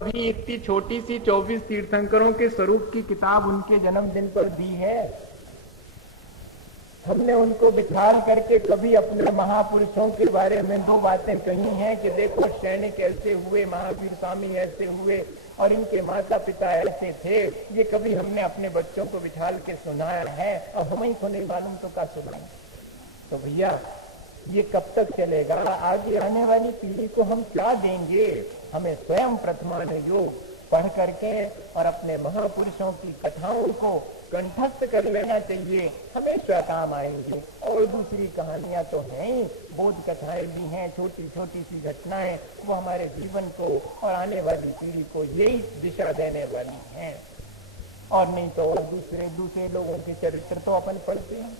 अभी इतनी छोटी सी 24 तीर्थंकरों के स्वरूप की किताब उनके जन्मदिन पर दी है। हमने उनको बिठाल करके कभी अपने महापुरुषों के बारे में दो बातें कही हैं कि देखो सैनिक ऐसे हुए, महावीर स्वामी ऐसे हुए और इनके माता पिता ऐसे थे। ये कभी हमने अपने बच्चों को बिठाल के सुनाया है? और हमें को नहीं मालूम तो क्या सुनाएं? तो भैया ये कब तक चलेगा? आगे आने वाली पीढ़ी को हम क्या देंगे? हमें स्वयं प्रथमान योग पढ़ करके और अपने महापुरुषों की कथाओं को कंठस्थ कर लेना चाहिए, हमेशा काम आएंगे। और दूसरी कहानियां तो हैं ही, बोध कथाएं भी हैं, छोटी छोटी सी घटनाएं, वो हमारे जीवन को और आने वाली पीढ़ी को यही दिशा देने वाली हैं। और नहीं तो और दूसरे लोगों के चरित्र तो अपन पढ़ते हैं।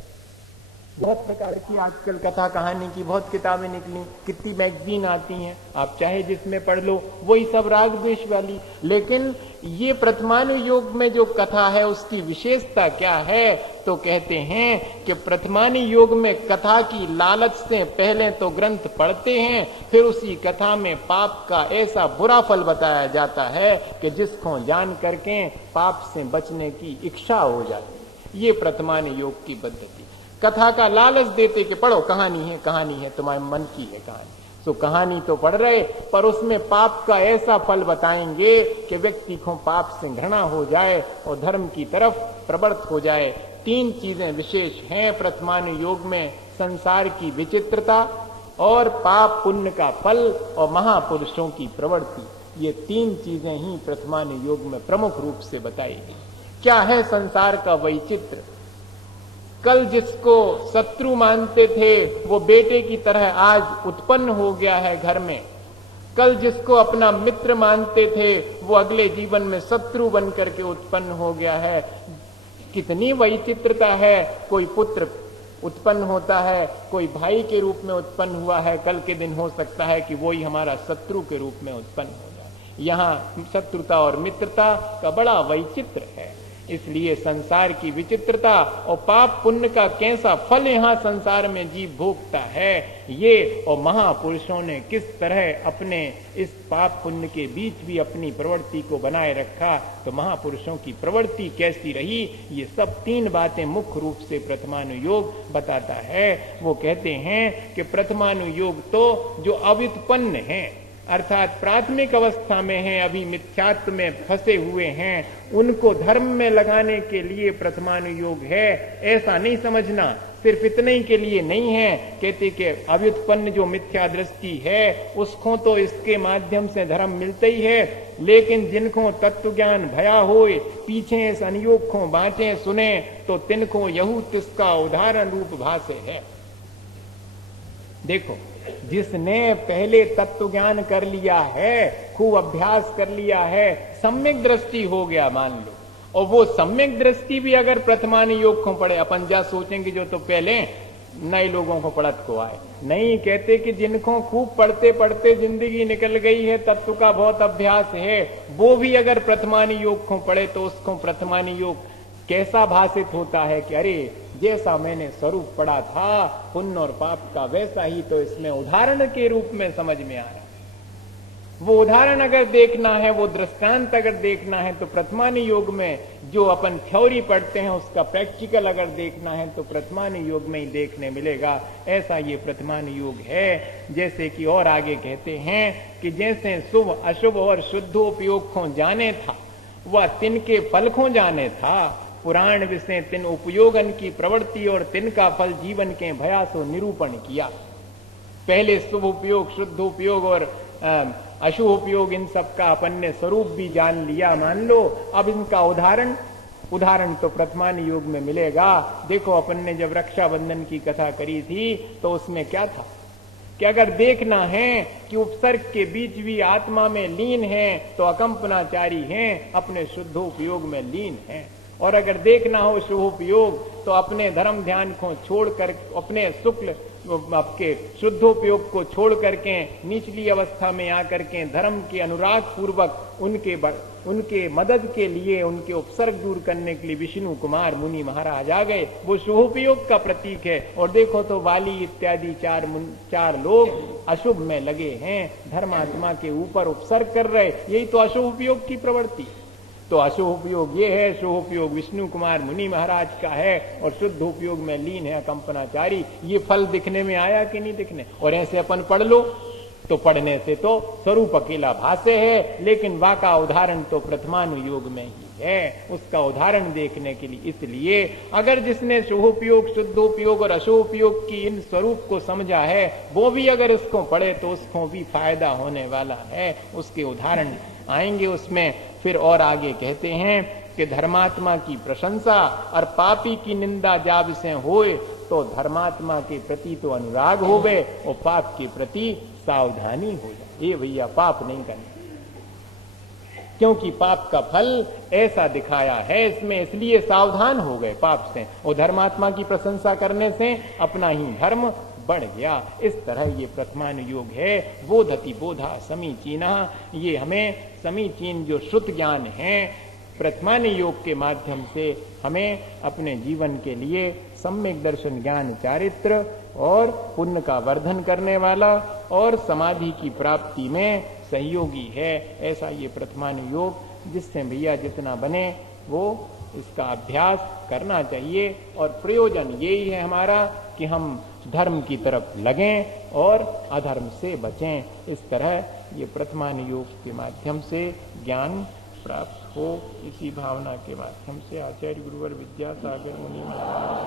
बहुत प्रकार की आजकल कथा कहानी की बहुत किताबें निकली, कितनी मैगजीन आती हैं, आप चाहे जिसमें पढ़ लो वही सब राग द्वेष वाली। लेकिन ये प्रथमानुयोग में जो कथा है उसकी विशेषता क्या है? तो कहते हैं कि प्रथमानुयोग में कथा की लालच से पहले तो ग्रंथ पढ़ते हैं, फिर उसी कथा में पाप का ऐसा बुरा फल बताया जाता है कि जिसको जान करके पाप से बचने की इच्छा हो जाती। ये प्रथमानुयोग की पद्धति। कथा का लालच देते कि पढ़ो, कहानी है, तुम्हारे मन की है कहानी। तो कहानी तो पढ़ रहे, पर उसमें पाप का ऐसा फल बताएंगे कि व्यक्ति को पाप से घृणा हो जाए और धर्म की तरफ प्रवृत्त हो जाए। तीन चीजें विशेष हैं प्रथमानुयोग में: संसार की विचित्रता और पाप पुण्य का फल और महापुरुषों की प्रवृत्ति। ये तीन चीजें ही प्रथमानुयोग में प्रमुख रूप से बताई गई। क्या है संसार का वैचित्र? कल जिसको शत्रु मानते थे वो बेटे की तरह आज उत्पन्न हो गया है घर में। कल जिसको अपना मित्र मानते थे वो अगले जीवन में शत्रु बन करके उत्पन्न हो गया है। कितनी वैचित्रता है! कोई पुत्र उत्पन्न होता है, कोई भाई के रूप में उत्पन्न हुआ है, कल के दिन हो सकता है कि वो ही हमारा शत्रु के रूप में उत्पन्न हो जाए। यहाँ शत्रुता और मित्रता का बड़ा वैचित्र है। इसलिए संसार की विचित्रता और पाप पुण्य का कैसा फल यहाँ संसार में जीव भोगता है, ये और महापुरुषों ने किस तरह अपने इस पाप पुण्य के बीच भी अपनी प्रवृत्ति को बनाए रखा, तो महापुरुषों की प्रवृत्ति कैसी रही, ये सब तीन बातें मुख्य रूप से प्रथमानुयोग बताता है। वो कहते हैं कि प्रथमानुयोग तो जो अव्युत्पन्न है, अर्थात प्राथमिक अवस्था में हैं, अभी मिथ्यात्व में फंसे हुए हैं, उनको धर्म में लगाने के लिए प्रथमानुयोग है। ऐसा नहीं समझना, सिर्फ इतने ही के लिए नहीं है। कहते कि अव्युत्पन्न जो मिथ्या दृष्टि है उसको तो इसके माध्यम से धर्म मिलता ही है, लेकिन जिनको तत्व ज्ञान भया होए, पीछे इस अनुयोग को बातें सुने, तो तिनको यहू तिसका उदाहरण रूप भाषे है। देखो, जिसने पहले तत्व ज्ञान कर लिया है, खूब अभ्यास कर लिया है, सम्यक दृष्टि हो गया मान लो, और वो सम्यक दृष्टि भी अगर प्रथमानुयोग को पढ़े, अपन जा सोचेंगे जो तो पहले नए लोगों को पढ़त को आए। नहीं, कहते कि जिनको खूब पढ़ते पढ़ते जिंदगी निकल गई है, तत्व का बहुत अभ्यास है, वो भी अगर प्रथमानुयोग को पढ़े तो उसको प्रथमानुयोग कैसा भाषित होता है कि अरे जैसा मैंने स्वरूप पढ़ा था पुण्य और पाप का, वैसा ही तो इसमें उदाहरण के रूप में समझ में आ रहा है। वो उदाहरण अगर देखना है, वो दृष्टांत अगर देखना है, तो प्रथमानुयोग में जो अपन थ्योरी पढ़ते हैं उसका प्रैक्टिकल अगर देखना है तो प्रथमानुयोग में ही देखने मिलेगा। ऐसा ये प्रथमानुयोग है। जैसे कि और आगे कहते हैं कि जैसे शुभ अशुभ और शुद्धोपयोग को जाने था, वह तिनके फल को जाने था। पुराण विषय तिन उपयोगन की प्रवृत्ति और तिनका फल जीवन के भयासो निरूपण किया। पहले शुभ उपयोग, शुद्ध उपयोग और अशुभ उपयोग, इन सब का अपन ने स्वरूप भी जान लिया मान लो। अब इनका उदाहरण तो प्रथमानुयोग में मिलेगा। देखो, अपन ने जब रक्षाबंधन की कथा करी थी तो उसमें क्या था कि अगर देखना है कि उपसर्ग के बीच भी आत्मा में लीन है तो अकंपनाचारी हैं, अपने शुद्धोपयोग में लीन हैं। और अगर देखना हो शुभोपयोग तो अपने धर्म ध्यान को छोड़कर अपने शुक्ल आपके शुद्धोपयोग को छोड़ करके निचली अवस्था में आकर के धर्म के अनुराग पूर्वक उनके मदद के लिए, उनके उपसर्ग दूर करने के लिए विष्णु कुमार मुनि महाराज आ गए। वो शुभोपयोग का प्रतीक है। और देखो तो वाली इत्यादि चार लोग अशुभ में लगे हैं, धर्मात्मा के ऊपर उपसर्ग कर रहे, यही तो अशुभ उपयोग की प्रवृत्ति। तो अशुभ उपयोग ये है, शुभ उपयोग विष्णु कुमार मुनि महाराज का है, और शुद्ध उपयोग में लीन है कंपनाचारी। ये फल दिखने में आया कि नहीं दिखने? और ऐसे अपन पढ़ लो तो पढ़ने से तो स्वरूप अकेला भाष्य है, लेकिन वाका उदाहरण तो प्रथमानुयोग में ही है, उसका उदाहरण देखने के लिए। इसलिए अगर जिसने शुभोपयोग, शुद्धोपयोग और अशुभोपयोग की इन स्वरूप को समझा है, वो भी अगर इसको पढ़े तो उसको भी फायदा होने वाला है। उसके उदाहरण आएंगे उसमें। फिर और आगे कहते हैं कि धर्मात्मा की प्रशंसा और पापी की निंदा जाब से होए तो धर्मात्मा के प्रति तो अनुराग होवे और पाप के प्रति सावधानी हो जाए। ये भैया पाप नहीं करना, क्योंकि पाप का फल ऐसा दिखाया है इसमें, इसलिए सावधान हो गए पाप से। और धर्मात्मा की प्रशंसा करने से अपना ही धर्म बढ़ गया। इस तरह ये प्रथमानुयोग है। बोधति बोधा समीचीना, ये हमें समीचीन जो श्रुत ज्ञान है प्रथमानुयोग के माध्यम से हमें अपने जीवन के लिए सम्यक दर्शन ज्ञान चारित्र और पुण्य का वर्धन करने वाला और समाधि की प्राप्ति में सहयोगी है। ऐसा ये प्रथमानुयोग, जिससे भैया जितना बने वो इसका अभ्यास करना चाहिए। और प्रयोजन यही है हमारा कि हम धर्म की तरफ लगें और अधर्म से बचें। इस तरह ये प्रथमानुयोग के माध्यम से ज्ञान प्राप्त हो। इसी भावना के माध्यम से आचार्य गुरुवर विद्यासागर मुनि महाराज